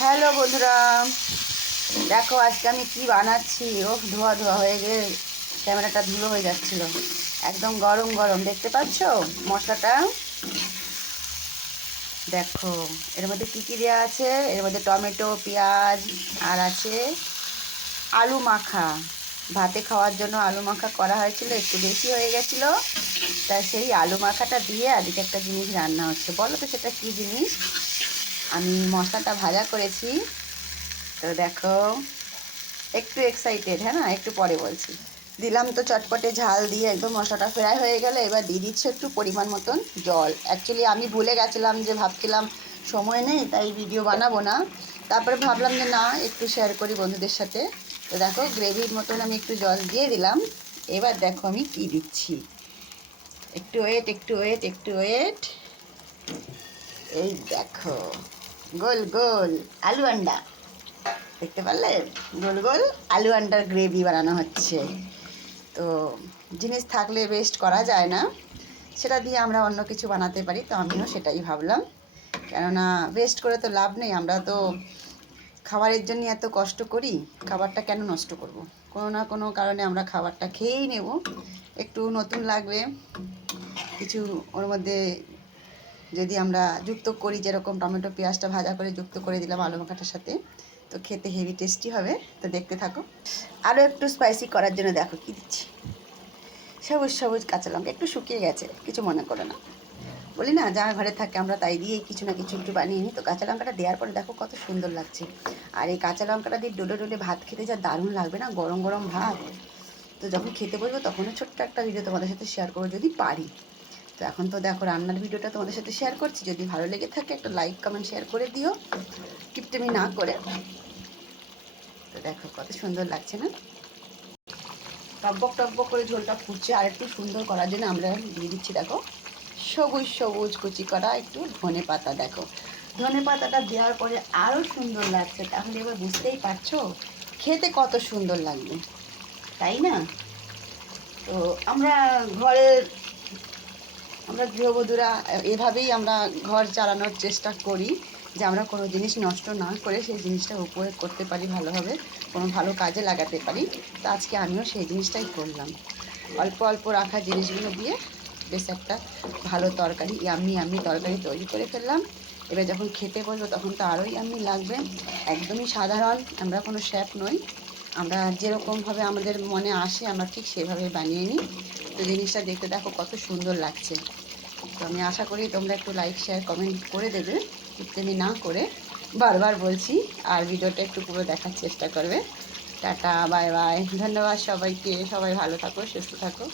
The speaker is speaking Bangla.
হ্যালো বন্ধুরা, দেখো আজকে আমি কি বানাচ্ছি। ও ধোয়া ধোয়া হয়ে গিয়ে ক্যামেরাটা ধুলো হয়ে যাচ্ছিল। একদম গরম গরম দেখতে পাচ্ছ মশলাটা। দেখো এর মধ্যে কী কী দেওয়া আছে। এর মধ্যে টমেটো, পেঁয়াজ আর আছে আলু মাখা। ভাতে খাওয়ার জন্য আলু মাখা করা হয়েছিল, একটু বেশি হয়ে গেছিলো, তাই সেই আলু মাখাটা দিয়ে আজকে একটা জিনিস রান্না হচ্ছে। বলো তো সেটা কী জিনিস। আমি মশলাটা ভাজা করেছি, তো দেখো একটু এক্সাইটেড। হ্যাঁ না, একটু পরে বলছি। দিলাম তো চটপটে ঝাল দিয়ে একদম মশলাটা ফ্রাই হয়ে গেলে এবার দিয়ে দিচ্ছি একটু পরিমাণ মতন জল। অ্যাকচুয়ালি আমি ভুলে গেছিলাম, যে ভাবছিলাম সময় নেই তাই ভিডিও বানাবো না, তারপরে ভাবলাম যে না একটু শেয়ার করি বন্ধুদের সাথে। তো দেখো গ্রেভির মতন আমি একটু জল দিয়ে দিলাম। এবার দেখো আমি কি দিচ্ছি। একটু ওয়েট, একটু ওয়েট, একটু ওয়েট। এই দেখো গোল গোল আলু আন্ডা, দেখতে পারলে? গোল গোল আলু আন্ডার গ্রেভি বানানো হচ্ছে। তো জিনিস থাকলে ওয়েস্ট করা যায় না, সেটা দিয়ে আমরা অন্য কিছু বানাতে পারি। তো আমিও সেটাই ভাবলাম, কেননা ওয়েস্ট করে তো লাভ নেই। আমরা তো খাবারের জন্য এত কষ্ট করি, খাবারটা কেন নষ্ট করব। কোনো না কোনো কারণে আমরা খাবারটা খেয়েই নেব। একটু নতুন লাগবে কিছু ওর মধ্যে যদি আমরা যুক্ত করি, যেরকম টমেটো পেঁয়াজটা ভাজা করে যুক্ত করে দিলাম আলু মাখাটার সাথে, তো খেতে হেভি টেস্টি হবে। তো দেখতে থাকো। আরও একটু স্পাইসি করার জন্য দেখো কী দিচ্ছি। সবুজ সবুজ কাঁচা লঙ্কা, একটু শুকিয়ে গেছে, কিছু মনে করে না। বলি না যা ঘরে থাকে আমরা তাই দিয়েই কিছু না কিছু একটু বানিয়ে নিই। তো কাঁচা লঙ্কাটা দেওয়ার পরে দেখো কত সুন্দর লাগছে। আর এই কাঁচা লঙ্কাটা দিয়ে ডোলে ডোলে ভাত খেতে যা দারুণ লাগবে না, গরম গরম ভাত। তো যখন খেতে বসবো তখনও ছোট্ট একটা ভিডিও তোমাদের সাথে শেয়ার করবো যদি পারি। তো এখন তো দেখো রান্নার ভিডিওটা তোমাদের সাথে শেয়ার করছি। যদি ভালো লেগে থাকে একটা লাইক কমেন্ট শেয়ার করে দিও, কিপটেমি না করে। তো দেখো কত সুন্দর লাগছে না, টকবক টকবক করে ঝোলটা ফুটছে। আর একটু সুন্দর করার জন্য আমরা দিয়ে দিচ্ছি দেখো সবুজ সবুজ কুচি করা একটু ধনে পাতা। দেখো ধনে পাতাটা দেওয়ার পরে আরও সুন্দর লাগছে। তাহলে এবার বুঝতেই পারছো খেতে কত সুন্দর লাগবে, তাই না? তো আমরা ঘরের আমরা গৃহবধূরা এভাবেই আমরা ঘর চালানোর চেষ্টা করি, যে আমরা কোনো জিনিস নষ্ট না করে সেই জিনিসটা উপয়োগ করতে পারি ভালোভাবে, কোনো ভালো কাজে লাগাতে পারি। তো আজকে আমিও সেই জিনিসটাই করলাম। অল্প অল্প রাখা জিনিসগুলো দিয়ে বেশ একটা ভালো তরকারি, ইয়াম্মি ইয়াম্মি তরকারি তৈরি করে ফেললাম। এবার যখন খেতে বসবো তখন তো আরোই ইয়াম্মি লাগবে। একদমই সাধারণ, আমরা কোনো শেফ নই। আমরা যেরকমভাবে আমাদের মনে আসে আমরা ঠিক সেভাবে বানিয়ে নিই। তো জিনিসটা দেখতে দেখো কত সুন্দর লাগছে। তো আমি আশা করি তোমরা একটু লাইক শেয়ার কমেন্ট করে দেবে, কিপটেমি না করে। বারবার বলছি, আর ভিডিওটা একটু পুরো দেখার চেষ্টা করবে। টাটা, বাই বাই, ধন্যবাদ সবাইকে। সবাই ভালো থাকো, সুস্থ থাকো।